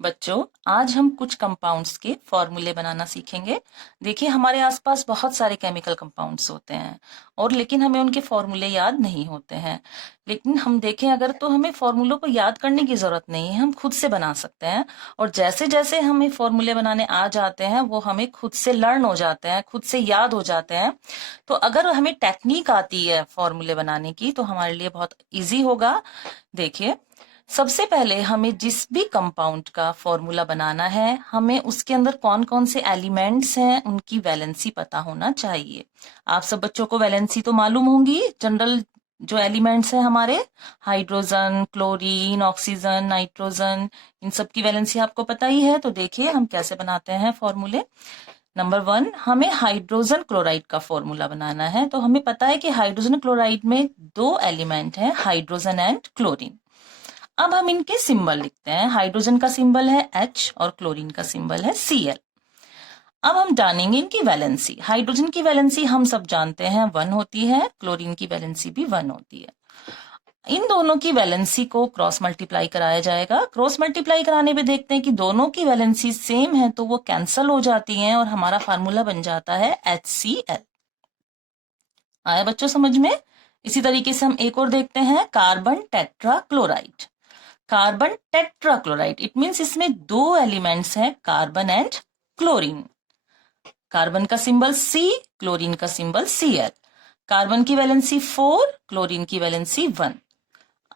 बच्चों, आज हम कुछ कंपाउंड्स के फॉर्मूले बनाना सीखेंगे। देखिए, हमारे आसपास बहुत सारे केमिकल कंपाउंड्स होते हैं और लेकिन हमें उनके फॉर्मूले याद नहीं होते हैं। लेकिन हम देखें अगर तो हमें फॉर्मूलों को याद करने की जरूरत नहीं है, हम खुद से बना सकते हैं। और जैसे जैसे हमें फॉर्मूले बनाने आ जाते हैं वो हमें खुद से लर्न हो जाते हैं, खुद से याद हो जाते हैं। तो अगर हमें टेक्निक आती है फॉर्मूले बनाने की तो हमारे लिए बहुत ईजी होगा। देखिए, सबसे पहले हमें जिस भी कंपाउंड का फॉर्मूला बनाना है, हमें उसके अंदर कौन कौन से एलिमेंट्स हैं उनकी वैलेंसी पता होना चाहिए। आप सब बच्चों को वैलेंसी तो मालूम होंगी। जनरल जो एलिमेंट्स हैं हमारे, हाइड्रोजन, क्लोरीन, ऑक्सीजन, नाइट्रोजन, इन सब की वैलेंसी आपको पता ही है। तो देखिए हम कैसे बनाते हैं फॉर्मूले। नंबर 1, हमें हाइड्रोजन क्लोराइड का फॉर्मूला बनाना है। तो हमें पता है कि हाइड्रोजन क्लोराइड में दो एलिमेंट हैं, हाइड्रोजन एंड क्लोरीन। अब हम इनके सिंबल लिखते हैं। हाइड्रोजन का सिंबल है H और क्लोरीन का सिंबल है Cl। अब हम जानेंगे इनकी वैलेंसी। हाइड्रोजन की वैलेंसी हम सब जानते हैं 1 होती है, क्लोरीन की वैलेंसी भी 1 होती है। इन दोनों की वैलेंसी को क्रॉस मल्टीप्लाई कराया जाएगा। क्रॉस मल्टीप्लाई कराने पे देखते हैं कि दोनों की वैलेंसी सेम है तो वो कैंसल हो जाती हैं और हमारा फार्मूला बन जाता है HCl। आया बच्चों समझ में? इसी तरीके से हम एक और देखते हैं, carbon tetra chloride. Carbon tetrachloride, it means इसमें दो एलिमेंट्स हैं, कार्बन एंड क्लोरीन। कार्बन का सिंबल C, क्लोरीन का सिंबल Cl। कार्बन की वैलेंसी 4, क्लोरीन की वैलेंसी 1।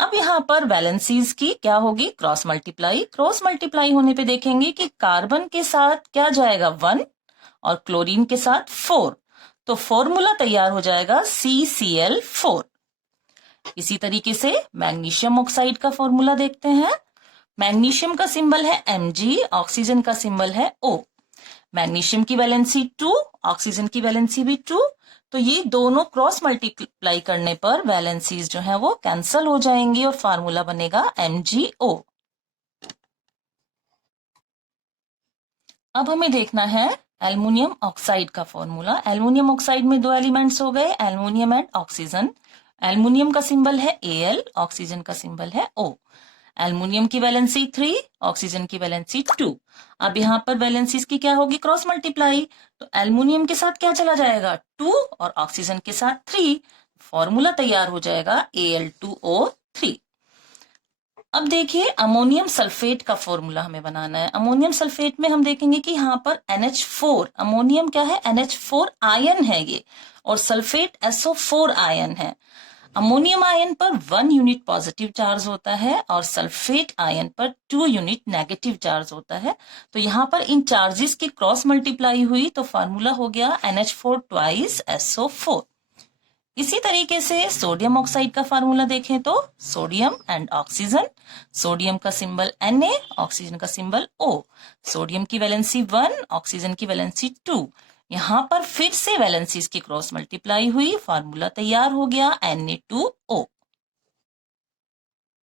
अब यहाँ पर वैलेंसीज की क्या होगी? Cross multiply. क्रॉस मल्टीप्लाई होने पे देखेंगे कि कार्बन के साथ क्या जाएगा? 1 और क्लोरीन के साथ 4। तो फॉर्मूला तैयार हो जाएगा CCl4। इसी तरीके से मैग्नीशियम ऑक्साइड का फॉर्मूला देखते हैं। मैग्नीशियम का सिंबल है Mg, ऑक्सीजन का सिंबल है O। मैग्नीशियम की वैलेंसी 2, ऑक्सीजन की वैलेंसी भी 2। तो ये दोनों क्रॉस मल्टीप्लाई करने पर वैलेंसीज जो है वो कैंसल हो जाएंगी और फार्मूला बनेगा MgO। अब हमें देखना है एल्युमिनियम ऑक्साइड का फॉर्मूला। एल्युमिनियम ऑक्साइड में दो एलिमेंट्स हो गए, एल्युमिनियम एंड ऑक्सीजन। एल्युमिनियम का सिंबल है Al, ऑक्सीजन का सिंबल है O। एल्युमिनियम की वैलेंसी 3, ऑक्सीजन की वैलेंसी 2। अब यहाँ पर वैलेंसीज की क्या होगी? Cross multiply. तो एल्युमिनियम के साथ क्या चला जाएगा? 2 और ऑक्सीजन के साथ 3। फॉर्मूला तैयार हो जाएगा Al2O3। अब देखिए, अमोनियम सल्फेट का फॉर्मूला हमें बनाना है। अमोनियम सल्फेट में हम देखेंगे कि यहाँ पर NH4, अमोनियम क्या है? NH4 आयन है ये, और सल्फेट SO4 आयन है। अमोनियम आयन पर 1 यूनिट पॉजिटिव चार्ज होता है और सल्फेट आयन पर 2 यूनिट नेगेटिव चार्ज होता है। तो यहाँ पर इन चार्जेस की क्रॉस मल्टीप्लाई हुई तो फॉर्मूला हो गया NH4 ट्वाइस SO4। इसी तरीके से सोडियम ऑक्साइड का फार्मूला देखें तो सोडियम एंड ऑक्सीजन। सोडियम का सिंबल Na, ऑक्सीजन का सिंबल O। सोडियम की वैलेंसी 1, ऑक्सीजन की वैलेंसी 2। यहाँ पर फिर से वैलेंसीज की क्रॉस मल्टीप्लाई हुई, फार्मूला तैयार हो गया Na2O।